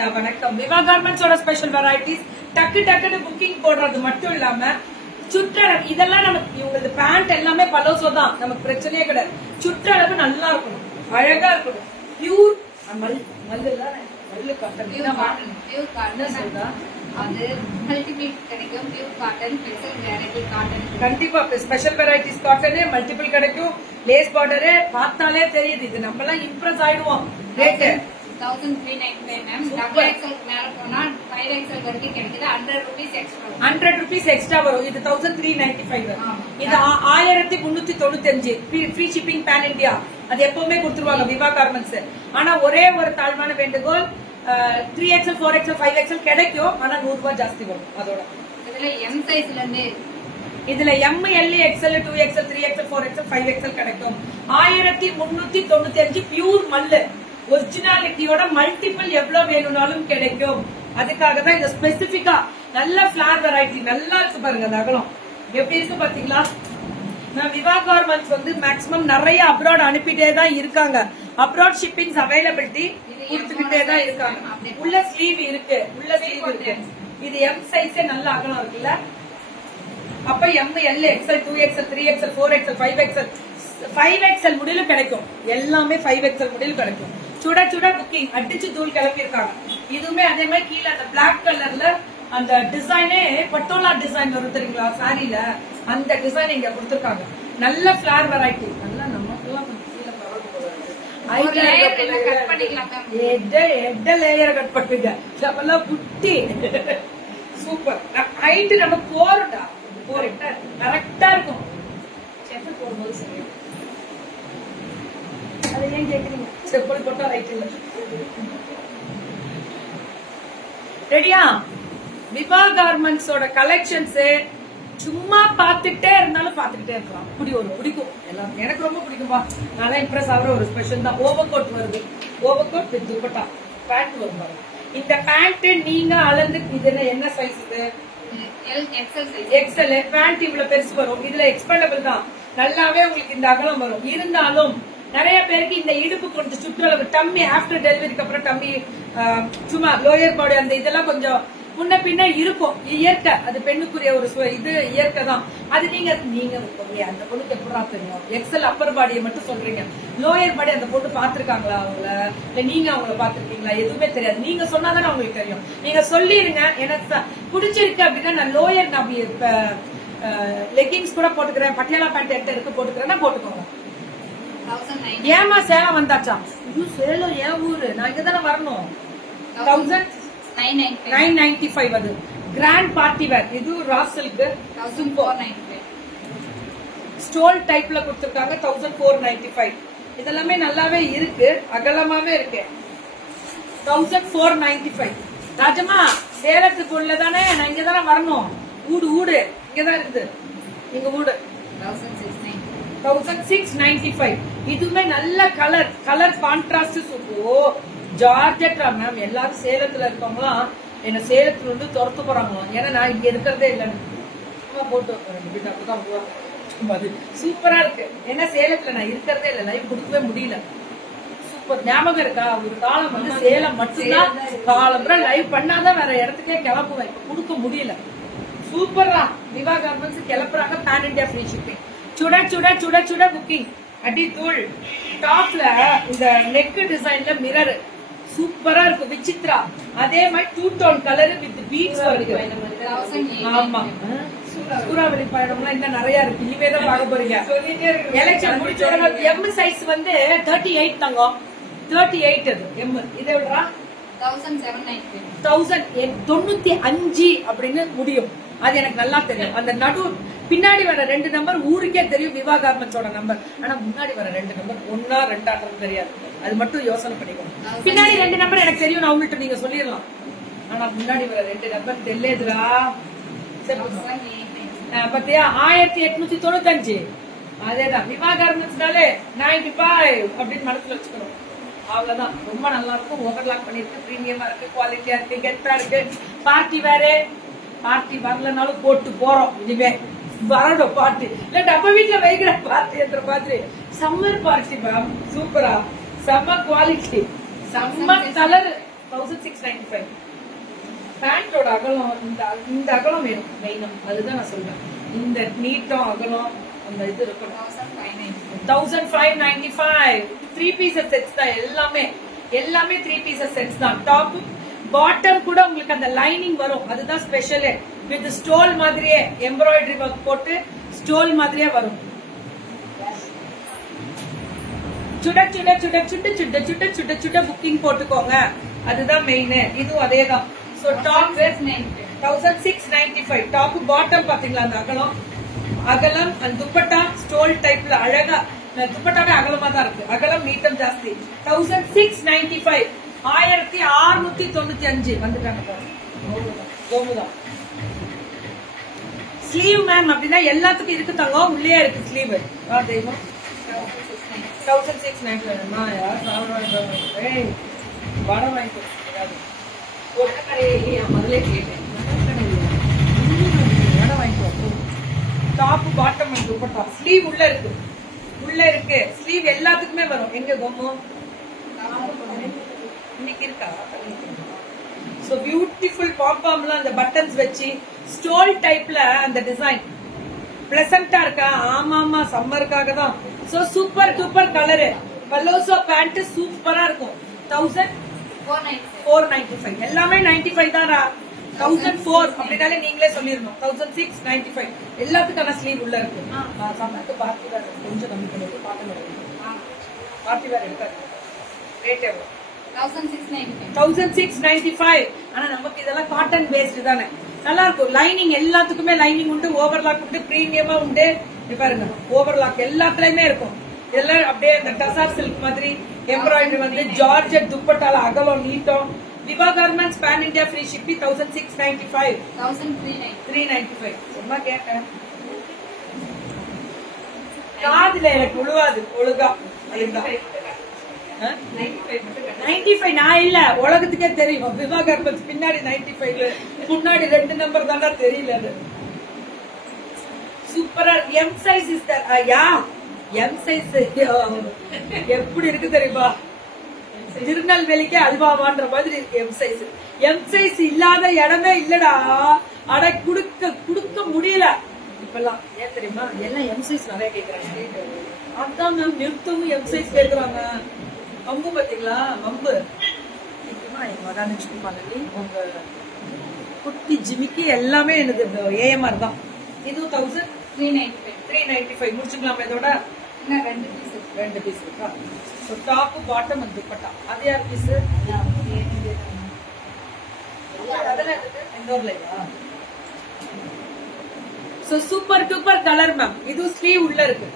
வணக்கம். விவா கார்மெண்ட்ஸோட special varieties டக்குன்னு booking போடுறது மட்டும் இல்லாம சுற்றளவு இதெல்லாம் நமக்கு இவங்களுக்கு பேண்ட் எல்லாமே பலோசோ தான், நமக்கு பிரச்சனையே கிடையாது. சுற்றளவு நல்லா இருக்கணும், அழகா இருக்கணும். பியூர் மல்லு கண்டிப்பா ஸ்பெஷல் வெரைட்டிஸ் காட்டன் மல்டிபிள் கிடைக்கும். லேஸ் பார்டரு பார்த்தாலே தெரியுது, இது நம்ம எல்லாம் இம்ப்ரெஸ் ஆயிடுவோம். Rate 1395 ma'am. டபுள் எக்ஸ்எல் மேல போனா 5XL வரைக்கும் கிடைக்குது. 100 ரூபீஸ் எக்ஸ்ட்ரா. 100 ரூபீஸ் எக்ஸ்ட்ரா வரும். இது 1395. இது 1395 ஃப்ரீ ஷிப்பிங் பேன் இந்தியா. அது எப்பவுமே கொடுத்துருவாங்க விவா கார்மெண்ட்ஸ். ஆனா ஒரே ஒரு தாழ்வான வேண்டுகோள், 3XL 4XL 5XL கிடைக்கும், ஆனா 100 ரூபாய் ஜாஸ்தி வரும். அதோட இதுல எம் சைஸ்ல இருந்து இதுல M L XL 2XL 3XL 4XL 5XL கிடைக்கும். 1395 பியூர் மல்லு ஒரிஜினாலிட்டியோட மல்டிபிள் எவ்வளவு வேணும்னாலும் கிடைக்கும். அதுக்காக தான் இந்த ஸ்பெசிபிக்கா நல்ல ஃபிளார் வெரைட்டி நல்லா இருக்கு பாருங்க. அந்த அகலம் எப்படி இருக்கு பாத்தீங்களா? நான் விவா கார்மெண்ட்ஸ் வந்து மேக்ஸிமம் நிறைய அப்ராட் அனுப்பிட்டே தான் இருக்காங்க. அப்ராட் ஷிப்பிங்ஸ் அவைலபிலிட்டி கொடுத்துக்கிட்டே தான் இருக்காங்க. உள்ள ஸ்லீவ் இருக்கு, இது எம் சைஸே நல்ல அகலம் இருக்குல்ல. அப்ப M L XL 2XL 3XL 4XL 5XL முடியல கிடைக்கும். எல்லாமே 5XL முடியல கிடைக்கும். சுட புக்கிங் அடிச்சு தூள் கிளப்பிருக்காங்க. இதுவுமே அதே மாதிரி கீழே அந்த பிளாக் கலர்ல அந்த டிசைனே பட்டோலா டிசைன் வரும் தெரியுங்களா சாரியில, அந்த டிசைன் இங்க கொடுத்துருக்காங்க. நல்ல ஃபிளார் வெரைட்டி. நல்லா நமக்குலாம் லேயர் கட் பண்ணுங்க. புட்டி சூப்பர். ஹைட் நம்ம போறடா கரெக்டா இருக்கும். செப்பல் போடும்போது சரியா அது ஏன் கேக்குறீங்க? செப்பல் போட்டா ரைட் இல்ல. ரெடியா? விவா கார்மெண்ட்ஸோட கலெக்ஷன்ஸ் சும்மா பாத்துட்டே இருந்தாலும் பாத்துக்கிட்டே இருக்கலாம். அப்படி ஒரு பிடிக்கும் எல்லாம். எனக்கு ரொம்ப பிடிக்கும்பா. நல்லா இம்ப்ரெஸ் ஆகிற ஒரு ஸ்பெஷல் தான். ஓவர் கோட் வருது, over coat with dupatta pant வரும் பாருங்க. இந்த பேண்ட் நீங்க அளந்து இது என்ன சைஸ்? இது எக்ஸ்எல் பேண்ட் இவ்வளவு பெருசு வரும். இதுல எக்ஸ்பெண்டபிள் தான், நல்லாவே உங்களுக்கு இந்த அகலம் வரும். இருந்தாலும் நிறைய பேருக்கு இந்த இடுப்பு கொஞ்சம் சுற்றளவு டம்மி ஆஃப்டர் டெலிவரிக்கு அப்புறம் டம்மி சும்மா லோயர் பாடி அந்த இதெல்லாம் கொஞ்சம் முன்ன பின்ன இருக்கும். இயற்கை, அது பெண்ணுக்குரிய ஒரு இது இயற்கை தான். அது நீங்க அந்த பொண்ணுக்கு எப்படா தெரியும்? எக்ஸல் அப்பர் பாடியை மட்டும் சொல்றீங்க, லோயர் பாடி அந்த பொண்ணு பாத்துருக்காங்களா அவங்கள? இல்ல நீங்க அவங்கள பாத்துருக்கீங்களா? எதுவுமே தெரியாது. நீங்க சொன்னாதானே அவங்களுக்கு தெரியும். நீங்க சொல்லிருங்க, எனக்கு பிடிச்சிருக்கு அப்படின்னா நான் லோயர் நான் லெகிங்ஸ் கூட போட்டுக்கிறேன், பட்டியாலா பேண்ட் எட்ட இருக்கு போட்டுக்கிறேன்னா போட்டுக்கோங்க. ஏமா சேலம் வந்தாச்சா? சேலம் ஏன் ஊரு? நான் இங்கதானே வரணும். 995 அது கிராண்ட் பார்ட்டி வேர். இது ராசலுக்கு 1495 ஸ்டோல் டைப்ல கொடுத்திருக்காங்க. 1495. இதெல்லாமே நல்லாவே இருக்கு, அகலமாவே இருக்கு. 1495. ராஜமா சேலத்துக்கு உள்ளதானே, நான் இங்கதானே வரணும். ஊடு இங்கதான் இருக்குது எங்க ஊடு. 1695. இதுவுமே நல்ல கலர் கான்ட்ராஸ்ட் சூப்பர். ஜார்ஜெட்டா மேம். எல்லாரும் சேலத்துல இருக்கவங்களாம் என்ன சேலத்துல இருந்து துரத்து போறாங்களாம். ஏன்னா நான் இங்க இருக்கிறதே இல்லைன்னு போட்டு சூப்பரா இருக்கு. ஏன்னா சேலத்துல நான் இருக்கிறதே இல்லை, லைவ் கொடுக்கவே முடியல. சூப்பர். ஞாபகம் இருக்கா? ஒரு காலம் வந்து சேலம் மட்டும்தான் காலம் லைவ் பண்ணாதான் வேற இடத்துக்கே கிளப்புவேன். இப்ப கொடுக்க முடியல. சூப்பரா விவா கார்மெண்ட்ஸ் கிளப்புறாங்க. Pan India free shipping. சுட புக்கிங் அடி தூள். டாப்ல இந்த நெக் டிசைன்ல மிரர் சூப்பரா இருக்கு, விசித்ரா. அதே மாதிரி 2 டோன் கலர் வித் பீட்ஸ் வருது. ஆமா, சூறாவளி பயணம்லாம் இன்னும் நிறைய இருக்கு. இனிமே தான் பார்க்க போறீங்க. எலெக்ஷன் முடிச்ச எம் சைஸ் வந்து 38 தங்கம். 38 அது எம். இதை விடுறா 1095 அப்படின்னு முடியும். அது எனக்கு நல்லா தெரியும். அந்த நடு பின்னாடி வர 2 நம்பர் ஊருக்கே தெரியும், விவா கார்மெண்ட்ஸோட நம்பர். ஆனா முன்னாடி வர 2 நம்பர் 1 2 தெரியாது. அது மட்டும் யோசனை பண்ணிக்கணும். பின்னாடி 2 நம்பர் எனக்கு தெரியும், நான் உங்கள்கிட்ட நீங்க சொல்லிடலாம். ஆனா முன்னாடி வர 2 நம்பர் தெரியாதுடா. பத்தியா? 1895. அதேதான் விவா கார்மெண்ட்ஸ்னாலே 95 அப்படின்னு மனசுல வச்சுக்கணும். அவ்வளவுதான். ரொம்ப நல்லா இருக்கும். ஓவர்லாக் பண்ணிருக்கு, பிரீமியமா இருக்கு, குவாலிட்டியா இருக்கு, கெத்தா இருக்கு. பார்ட்டி வேற பார்ட்டி வரலனாலும் போட்டு போறோம். இனிமே வரணும் பார்ட்டி. இல்ல நம்ம வீட்டுல வைக்கிற பார்ட்டி என்ற மாதிரி சம்மர் பார்ட்டி மேம். சூப்பரா, செம்ம குவாலிட்டி, செம்ம கலர். 1695. பேண்டோட அகலம் இந்த அகலம் வேணும் மெயினா, அதுதான் நான் சொல்றேன். இந்த நீட்டம் அகலம் அந்த இது இருக்கணும். 1595. 3 பீசஸ் செட்ஸ் தான் எல்லாமே 3 பீசஸ் செட்ஸ் தான். டாப் பாட்டம் கூட உங்களுக்கு அந்த லைனிங் வரும், அதுதான் ஸ்பெஷல். வித் ஸ்டோல் மாதிரியே எம்ப்ராய்டரி ஒர்க் போட்டு ஸ்டோல் மாதிரியே வரும். சுட சுட சுட சுட சுட சுட சுட சுட புக்கிங் போட்டுக்கோங்க, அதுதான் மெயின். இதுவும் அதே தான். So top 1695. டாப் பாட்டம் பாத்தீங்களா அந்த அகலம் அந்த துப்பட்டா ஸ்டோல் டைப்ல அழகா. துப்பட்டாவே அகலமா தான் இருக்கு, அகலம் நீட்டம் ஜாஸ்தி. 1695. 1695 வந்துட்டாங்க பாருங்க. ஸ்லீவ் மேம் அப்படின்னா எல்லாத்துக்கும் இருக்கு தங்கம், உள்ளே இருக்கு ஸ்லீவ். தெய்வம் 1695. வடம் வாங்கிக்கோ, முதலே கேட்டேன். வடம் வாங்கிக்கோ. டாப் பாட்டம் துப்பட்டா ஸ்லீவ் உள்ள இருக்கு. ஸ்லீவ் எல்லாத்துக்குமே வரும். எங்க கோமம் இன்னைக்கு இருக்கா? சோ பியூட்டிஃபுல் பாம்பாம்ல அந்த பட்டன்ஸ் வச்சு ஸ்டோல் டைப்ல அந்த டிசைன் பிளசண்டா இருக்கா? ஆமாமா, சம்மருக்காக தான். So super duper colour. Palazzo pant சூப்பரா இருக்கும். 1495. எல்லாமே 95 தானா? 1004 அப்படினாலே நீங்களே சொல்லிரணும். 1695. எல்லாத்துக்கான ஸ்லீவ் உள்ள இருக்கு. சம்மருக்கு பார்ட்டி வேர் கொஞ்சம் கம்மி பண்ணிட்டு பார்ட்டி வேர் எடுக்காது. ரேட் எவ்வளவு? 1695. ஆனா நமக்கு இதெல்லாம் காட்டன் பேஸ்டு தானே, நல்லா இருக்கும். லைனிங் எல்லாத்துக்குமே லைனிங் உண்டு, ஓவர்லாக் உண்டு, பிரீமியமா உண்டு. பாருங்க ஓவர்லாக் எல்லாத்துலயுமே இருக்கும். இதெல்லாம் அப்படியே இந்த டசார் சில்க் மாதிரி எம்ப்ராய்டரி வந்து ஜார்ஜெட் துப்பட்டால அகலம் நீட்டம். Viva garments pan India free shipping. 1695. 395. சும்மா கேட்டேன், காதுல எனக்கு உழுவாது ஒழுகா. 95 நான் இல்ல, உலகத்துக்கே தெரியும். விவா கார்மெண்ட்ஸ் பின்னாடி 95, முன்னாடி 2 நம்பர் தானே தெரியல. அது சூப்பரா M size is yeah M size எப்படி இருக்கு தெரியுமா? திருநெல்வேலிக்கே அல்வாவான்ற மாதிரி இருக்கு எம் சைஸ். எம் சைஸ் இல்லாத இடமே இல்லடா. அட குடுக்க முடியல இப்பெல்லாம். ஏன் தெரியுமா? எல்லாம் எம் சைஸ் நிறைய கேக்குறாங்க. அதான் மேம் நிறுத்தவும் எம் சைஸ் கேக்குறாங்க. வம்பு பாத்தீங்களா? வம்பு எங்க மகாலட்சுமி உங்க குட்டி ஜிமிக்கு எல்லாமே எனக்கு ஏஎம்ஆர் தான். இது 1395. முடிச்சுக்கலாமா இதோட? 2 பீஸ் இருக்கா? So top bottom and dupatta. அது யார் piece? So super duper colour ma'am. இது ஸ்லீவ் உள்ள இருக்கு.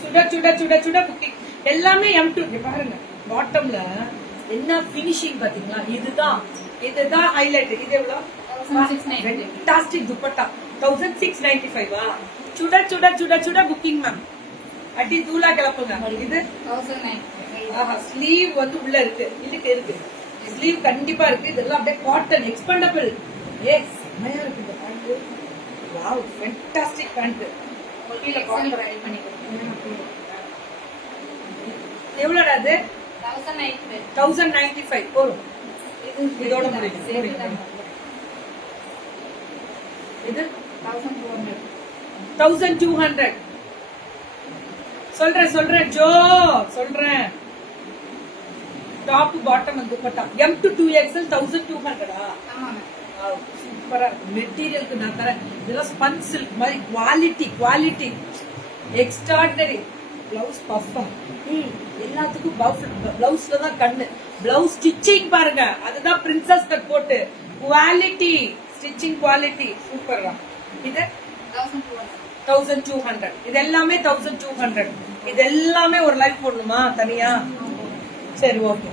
சுட சுட சுட சுட குக்கிங் எல்லாமே M2. பாருங்க பாட்டம்ல என்ன பினிஷிங் பாத்தீங்களா? இதுதான் ஹைலைட். இது எவ்வளவு? ஃபேண்டாஸ்டிக் துப்பட்டா. 1695. சுட சுட சுட சுட புக்கிங் மேம். அடி தூளா கிளப்புங்க. இது 1095. ஸ்லீவ் வந்து உள்ள இருக்கு. ஸ்லீவ் கண்டிப்பா இருக்கு. இதெல்லாம் அப்படியே காட்டன் எக்ஸ்பெண்டபிள். எஸ் செமையா இருக்கு இந்த பேண்ட். Wow fantastic pant. எவ்வளோடா அது? 1095 போதும். இதோட இது 1200. சொல்றேன் ஜோ சொல்றேன். Top bottom dupatta M to 2XL 1200. சூப்பரா மெட்டீரியலுக்கு நான் தரேன். இதெல்லாம் ஸ்பஞ்ச் சில்க் மாதிரி குவாலிட்டி எக்ஸ்ட்ராடினரி. பிளவுஸ் பஃபா எல்லாத்துக்கும் பிளவுஸ்ல தான் கண்ணு. பிளவுஸ் ஸ்டிச்சிங் பாருங்க, அதுதான் பிரின்சஸ் கட் போட்டு குவாலிட்டி ஸ்டிச்சிங் குவாலிட்டி சூப்பர் தான். இது 1200. இது எல்லாமே 1200. இது எல்லாமே ஒரு லைவ் போடணுமா தனியா? சரி ஓகே.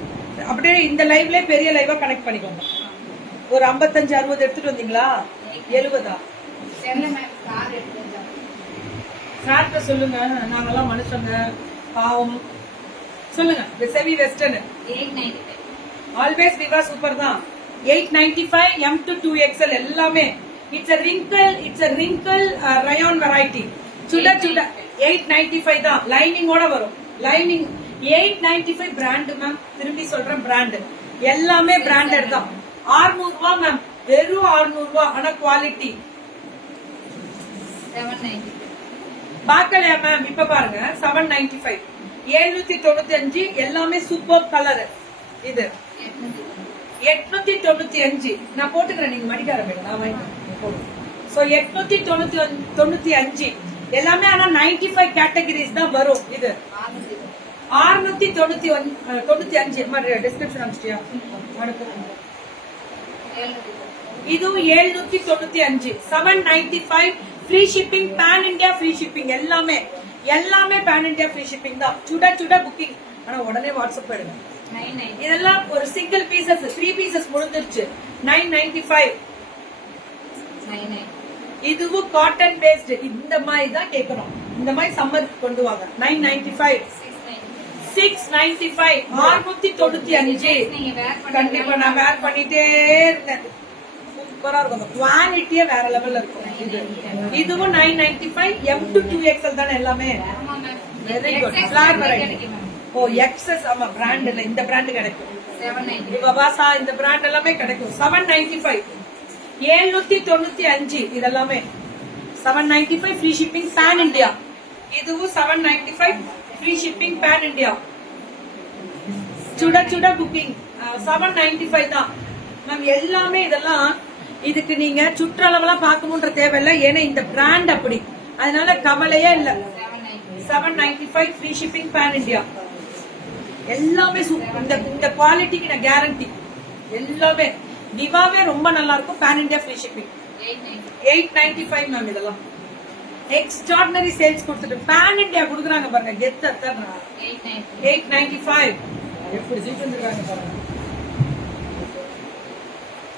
அப்படியே இந்த லைவ்ல பெரிய லைவா கனெக்ட் பண்ணிக்கோங்க. ஒரு 55-60 எடுத்துட்டு வந்தீங்களா? 70. சார்ட்ட சொல்லுங்க, நாங்கெல்லாம் மனுஷங்க பாவம். சொல்லுங்க. செவி வெஸ்டர்ன் 895. ஆல்வேஸ் விவா சூப்பர் தான். 895 M to 2XL எல்லாமே. It's a wrinkle rayon variety. சுட 895 தான். லைனிங்கோட வரும். Lining 895 brand ma'am. திரும்பி சொல்றேன் பிராண்ட். எல்லாமே பிராண்டட் தான். 600 ரூபாய் மேம், வெறும் 600 ரூபாய். ஆனா குவாலிட்டி 790. பாக்கலையா மேம்? இப்ப பாருங்க 795, 795 எல்லாமே சூப்பர் கலர். இது 895 நான் போட்டுக்கிறேன், நீங்க மடிக்கார மேடம் நான் வாங்கிக்கிறேன். சோ 895 எல்லாமே. ஆனா 95 கேட்டகரிஸ் தான் வரும். இது 695 டிஸ்கிரிப்ஷன் அனுப்பிச்சியா? இதுவும் 795, 795 free shipping, pan India free shipping. எல்லாமே பேன் இந்தியா ஃப்ரீ ஷிப்பிங் தான். சுட புக்கிங். ஆனா உடனே வாட்ஸ்அப் பண்ணுங்க. 990. இதெல்லாம் ஒரு சிங்கிள் பீசஸ், 3 பீசஸ் முடிஞ்சிருச்சு. 995. 99. இதுவும் காட்டன் பேஸ்ட். இந்த மாதிரி தான் கேட்கணும். இந்த மாதிரி சம்மர் கொண்டு வாங்க. 995, 695, 695. நீங்க வேர் கண்டிப்பா நான் வேர் பண்ணிட்டே இருந்தேன். சூப்பரா இருக்கும். குவாலிட்டியே வேற லெவல்ல இருக்கும். இதுவும் 995, M to 2XL தானே எல்லாமே. Very good. Flare variety. Oh எக்ஸஸ். ஆமா பிராண்ட்ல இந்த பிராண்ட் கிடைக்கும். 790. பபாசா இந்த பிராண்ட் எல்லாமே கிடைக்கும். 795, 795 இதெல்லாமே 795 ஃப்ரீ ஷிப்பிங் பேன் இந்தியா. இதுவும் 795 ஃப்ரீ ஷிப்பிங் பேன் இந்தியா. சுட புக்கிங் 795 தான் மேம். எல்லாமே இதெல்லாம் இதுக்கு நீங்க சுற்றளவெல்லாம் பார்க்கணுன்ற தேவையில்லை. ஏன்னா இந்த பிராண்ட் அப்படி, அதனால கவலையே இல்ல. 795 ஃப்ரீ ஷிப்பிங் பேன் இந்தியா. எல்லாமே இந்த குவாலிட்டிக்கு நான் கேரண்டி. எல்லாமே விவாவே ரொம்ப நல்லா இருக்கும். Pan India free shipping. 895 ma'am. இதெல்லாம் எக்ஸ்ட்ராடினரி சேல்ஸ் கொடுத்துட்டு பேன் இந்தியா குடுக்குறாங்க பாருங்க. கெத்து அத்தர். 895 எப்படி சீட் வந்துருக்காங்க பாருங்க.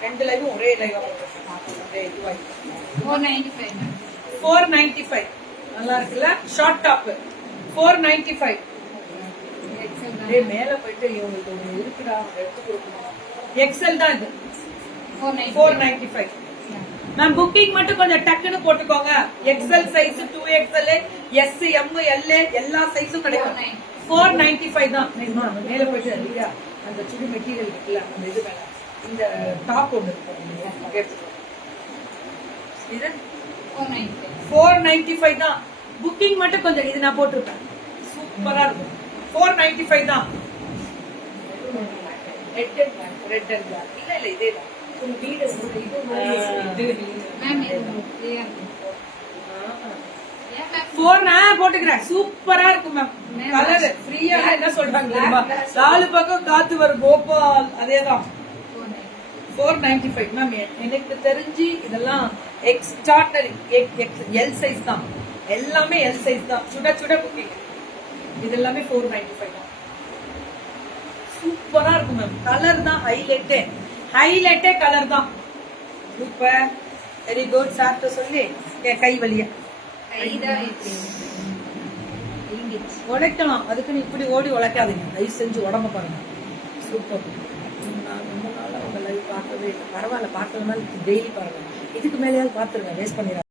ரெண்டு லைவும் ஒரே லைவ். 495 நல்லா இருக்குல்ல? Short top 495. மேல போயிட்டு இவங்களுக்கு ஒரு இருக்குடா எடுத்து கொடுக்கணும். எக்ஸல் தான் இது. 495 மேம். புக்கிங் மட்டும் கொஞ்சம் டக்குன்னு போட்டுக்கோங்க. XL size, 2XL, S, M, L எல்லா சைஸும் கிடைக்கும். 495 தான். மேல போயிட்டு அந்த சுடி மெட்டீரியல் இருக்குல்ல, அந்த இது மேல இந்த டாப் ஒன்று இது 495 தான். புக்கிங் மட்டும் கொஞ்சம் இது நான் போட்டிருப்பேன். சூப்பரா இருக்கும். 495 தான். ரெட் இல்ல இதே தான். போட்டுக்கிறேன். சூப்பரா இருக்கும் மேம். கலர் ஃப்ரீயா என்ன சொல்றாங்க தெரியுமா? 4 பக்கம் காத்து வரும் கோபால். அதேதான் 495 மேம். எனக்கு தெரிஞ்சு இதெல்லாம் எக்ஸ்ட்ராடனரி எல் சைஸ் தான். எல்லாமே எல் சைஸ் தான். சுட புக்கிங். இது எல்லாமே 495 தான். சூப்பரா இருக்கும் மேம். கலர் தான் ஹைலைட்டே கலர் தான். Super, very good. சாப்பிட்டு சொல்லி என் கை வலிய உழைக்கலாம். அதுக்குன்னு இப்படி ஓடி உழைக்காதீங்க. தயவு செஞ்சு உடம்ப பாருங்க. சூப்பர். ரொம்ப நாள் அவங்க லைவ் பார்க்கவே இல்லை. பரவாயில்ல, பார்க்கறதுனால டெய்லி பாருங்க. இதுக்கு மேலேயாவது பார்த்துருங்க. வேஸ்ட் பண்ணிடுறாங்க.